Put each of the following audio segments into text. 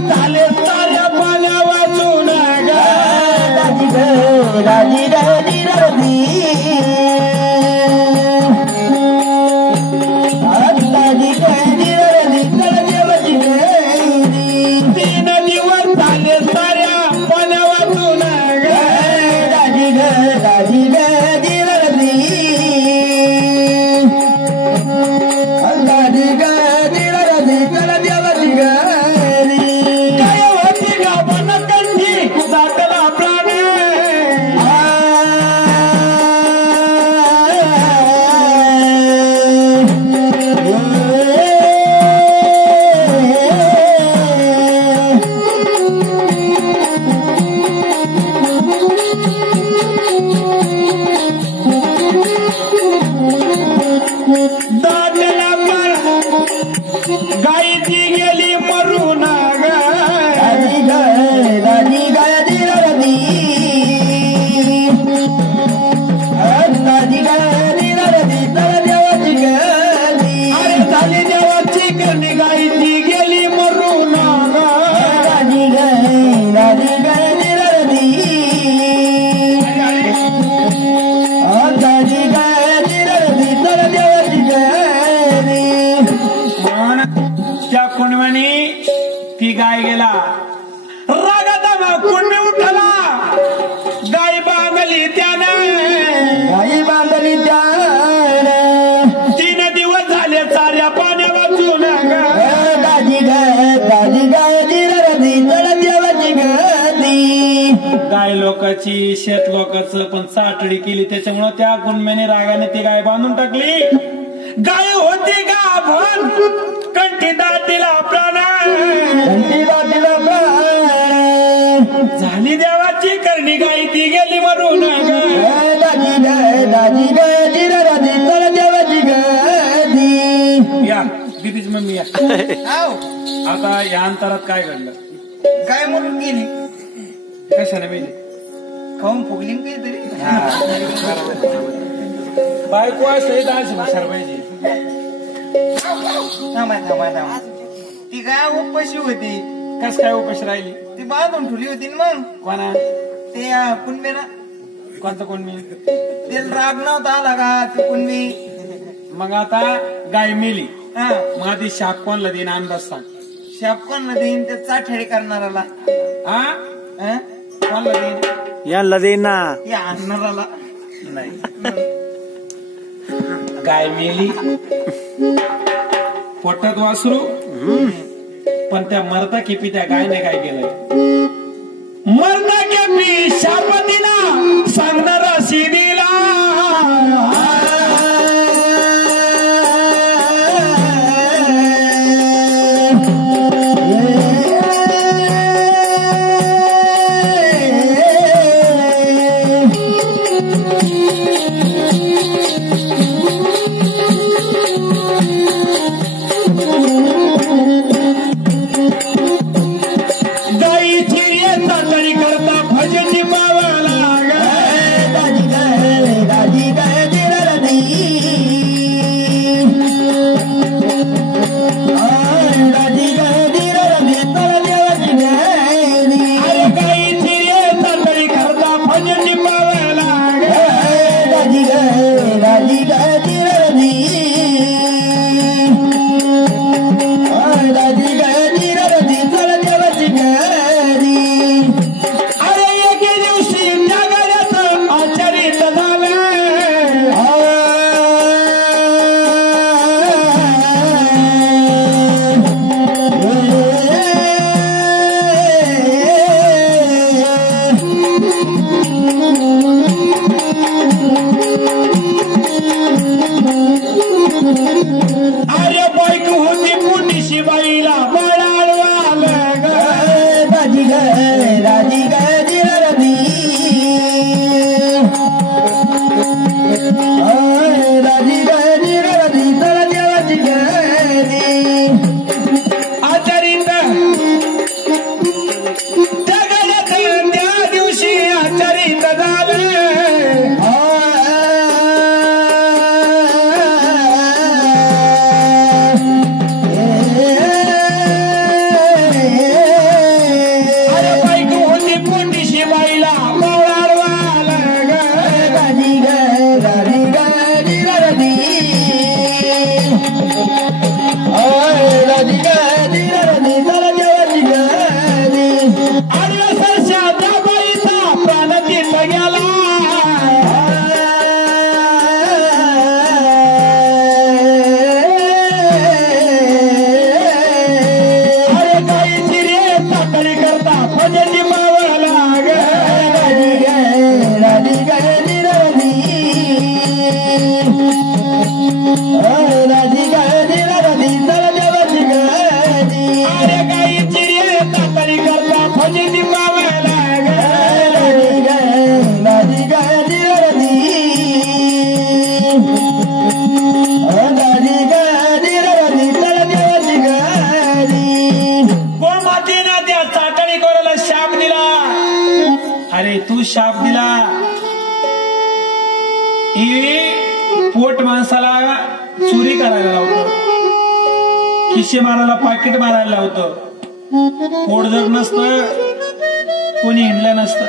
झाले ताऱ्या पाल्या वाचून ग दादी उठला? गाय बांधली त्यानं. गाई बांधली त्यानं. तीन दिवस झाले साऱ्या पाण्या वाचून ग ग चल देवाची गरी गाय लोकांची शेत लोकांचं पण साठडी केली त्याच्यामुळे त्या गुणम्याने रागाने ती गाय बांधून टाकली. गाय होती गाभण कंठी दाटीला प्राण. घंटी वाटीला प्राण. झाली देवाची करणी गाय ती गेली चल देवाची गरी या दीदीची मम्मी या. आता या अंतरात काय घडलं? काय म्हणून गेली? कशाने मेली? खाऊन फुगली काहीतरी? बायको असते दास हुशार पाहिजे. थांबा थांबा थांबा. ती काय उपाशी होती? कस काय उपाशी राहिली? ती बांधून ठेवली होती ना मग. कोणा? ते कुणबेला? कोणतं कोण मी ते राग नव्हता आला का ते कुणबी? मग आता गाय मेली. हा. मग आधी शाप कोणला देईन? अंदाज सांग. शाप कोण देईन? ते चाठेडी करणाराला हा? हा? कोणला देईन? यांना देईन ना. या आणणाराला नाही. गाय मेली. पोटात वासरू. पण त्या मरता किपी त्या गायने काय केलंय? Oh, that's it. पोट माणसाला चोरी करायला लावतं. खिशे मारायला पाकिट मारायला लावतं. पोट जर नसतं कोणी हिंडलं नसतं.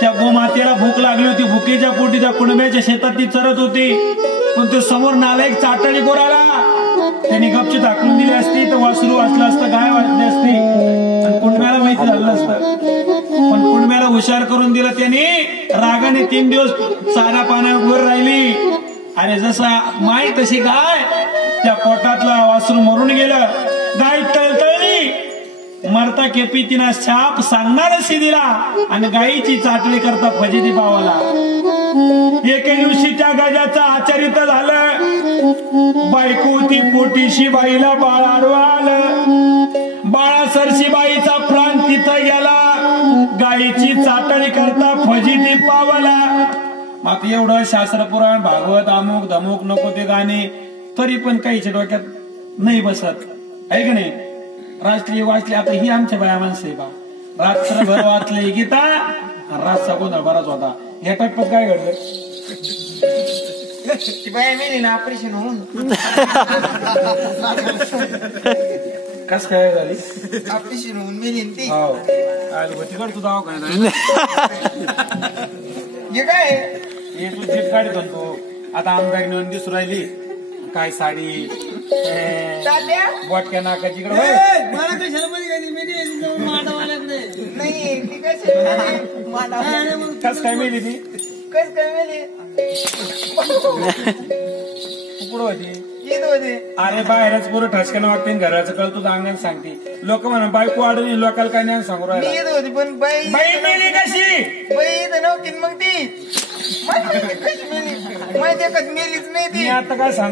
त्या गोमातेला भूक लागली होती. भुकेच्या पोटी त्या कुणब्याच्या शेतात ती चरत होती. पण ते समोर नालायक चाटणी कोराला त्यांनी गपची टाकून दिली असती. तर वासरू वाचलं असतं गाय वाचली असती. आणि कुणब्याला माहिती झालं असतं पण कुणब्याला हुशार करून दिलं त्यांनी? रागाने तीन दिवस चारा पाण्यावर राहिली. आणि जसा माय तशी गाय त्या पोटातला वासरू मरून गेलं. गाय तळतळली. मरता केपी तिनं शाप सांगणारच दिला आणि गायीची चाटणी करता फजिती पावाला. एके दिवशी त्या गजाचं आचरित झालं. बायको होती पोटीशी बाईला बाळ आडवं आलं बाळा सरशी बाईचा गायीची चाटणी करता फजिती पावला. मग एवढं शास्त्र पुराण भागवत अमुक धमुक नको ते गाणे तरी पण काहीच्या डोक्यात नाही बसत. आहे की नाही? रात्री वाचली आता ही आमच्या बाया माणसं आहे बा. रात्रभर वाचले गीता रातचा गोंधळ बराच होता. या टप्प्यात काय घडलं? ती बाया मेली ना ऑपरेशन होऊन. कस काय झाली ऑपरेशन होऊन मेली ना ती. हो. होती कर तू दवाखान्यात हे काय? हे तू जीप गाडी म्हणतो आता आमदार नेऊन दिसू राहिली. काय साडी? बोटक्या नाकाची इकडे होय. मला कशाला मध्ये गेली मी नाही माटावाल्याकडे नाही. ती कशी मेली? मला कस काय मिळली ती? कस काय मेली? कुठं होती होते. अरे बाहेरच पुरं ठसक्यानं वागते आणि घराचं कळ तुझं अंगण सांगते लोक म्हणा बायको वाढून लोकांना काय ज्ञान सांगू मी राहिला येत होती पण बाई बाई मिळली कशी? बाई इथं नव्हती ना मग ती. माहिती कशी मेली? माहिती का मेलीच नाही मी ती आता काय सांग?